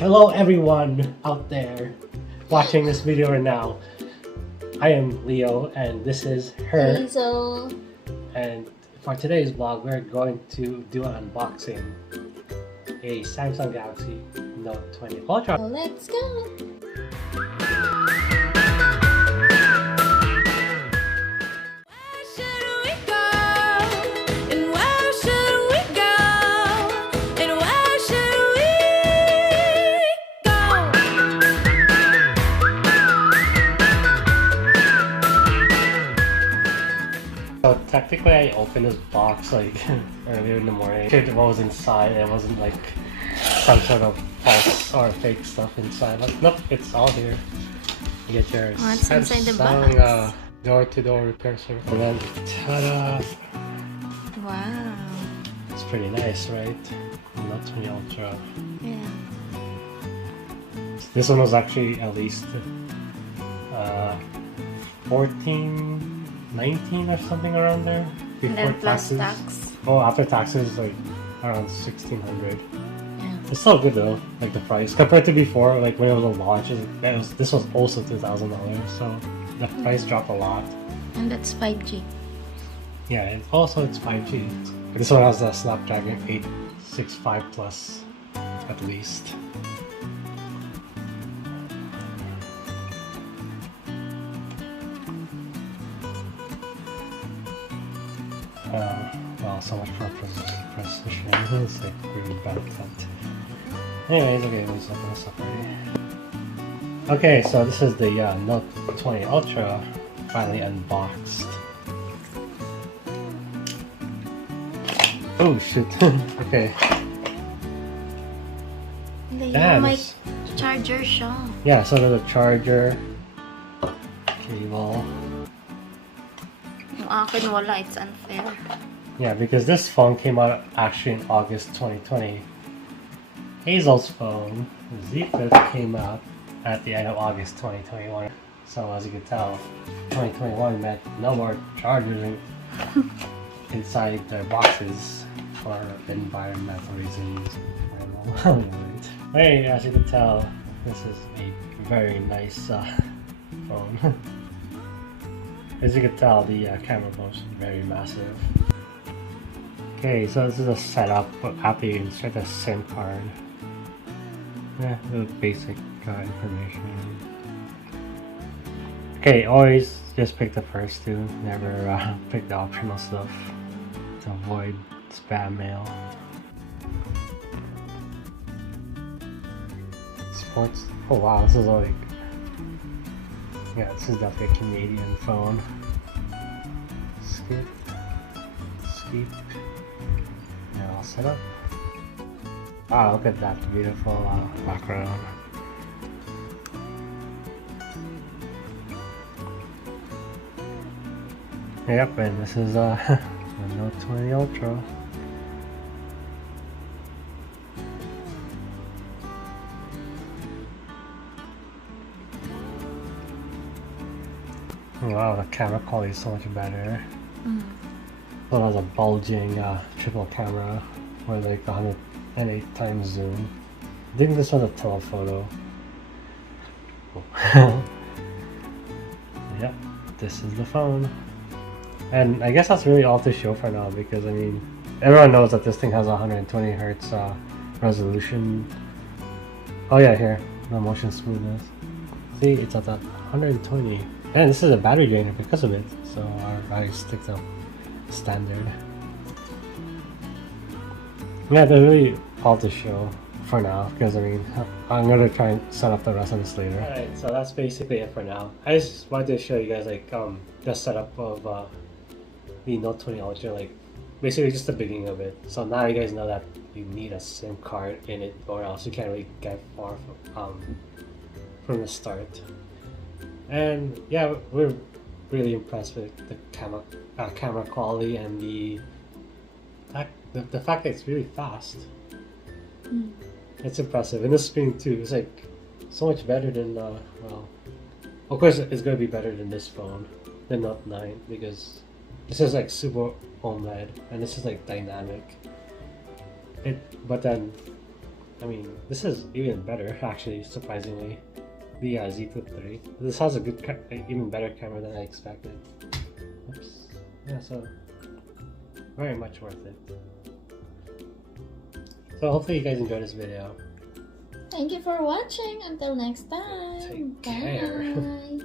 Hello everyone out there watching this video right now. I am Leo and this is her. Leozel. And for today's vlog, we're going to do an unboxing a Samsung Galaxy Note 20 Ultra. So let's go. So technically I opened this box like earlier in the morning. Checked what was inside. It wasn't like some sort of false or fake stuff inside. Like, nope, it's all here. You get your What's inside the Samsung box? door-to-door repair service. And then ta-da! Wow. It's pretty nice, right? Note 20 Ultra. Yeah. This one was actually at least 14, 19 or something around there And before then plus taxes. tax. Oh, after taxes, like around 1,600. Yeah. It's still good though, like the price compared to before, like when it was a launch. This was also $2,000, so the price dropped a lot. And that's 5G. Yeah, and also it's 5G. This one has a Snapdragon 865 Plus, at least. Well, so much for precision. It's like really bad cut. Anyways, okay, let's open this up already. Okay, so this is the Note 20 Ultra finally unboxed. Oh shit! Okay. Layo may charger siya. Yeah, so there's a charger, cable. Yung akin wala, it's unfair. Yeah, because this phone came out actually in August 2020. Hazel's phone, Z Flip, came out at the end of August 2021. So as you can tell, 2021 meant no more chargers inside their boxes for environmental reasons. I don't know. Hey, as you can tell, this is a very nice phone. As you can tell, the camera phone is very massive. Okay, so this is a setup after you insert a SIM card. Yeah, the basic information. Okay, always just pick the first two, never pick the optional stuff to avoid spam mail. Sports. Oh wow, this is like. Yeah, this is definitely a Canadian phone. Skip. Skip. Yeah, all set up. Wow, look at that beautiful background. Yep, and this is the Note 20 Ultra. Wow, the camera quality is so much better. So it has a bulging triple camera with like 108 times zoom. I think this one's a telephoto. Oh. Yep, this is the phone. And I guess that's really all to show for now because I mean, everyone knows that this thing has 120 Hertz resolution. Oh yeah, here, no motion smoothness. See, it's at that 120. And this is a battery drainer because of it, so I stick to standard. Yeah, they're really all to show for now because I mean, I'm gonna try and set up the rest of this later. Alright, so that's basically it for now. I just wanted to show you guys like the setup of the Note 20 Ultra, like basically just the beginning of it. So now you guys know that you need a SIM card in it or else you can't really get far from the start. And yeah, we're really impressed with the camera quality and the fact that it's really fast. It's impressive, and the screen too. It's like so much better than well, of course it's gonna be better than this phone, the Note 9, because this is like super OLED and this is like dynamic. But then, I mean, This is even better, actually, surprisingly. The Z Flip 3. This has a good, even better camera than I expected. Oops. Yeah, so very much worth it. So hopefully you guys enjoyed this video. Thank you for watching. Until next time. Take care. Bye.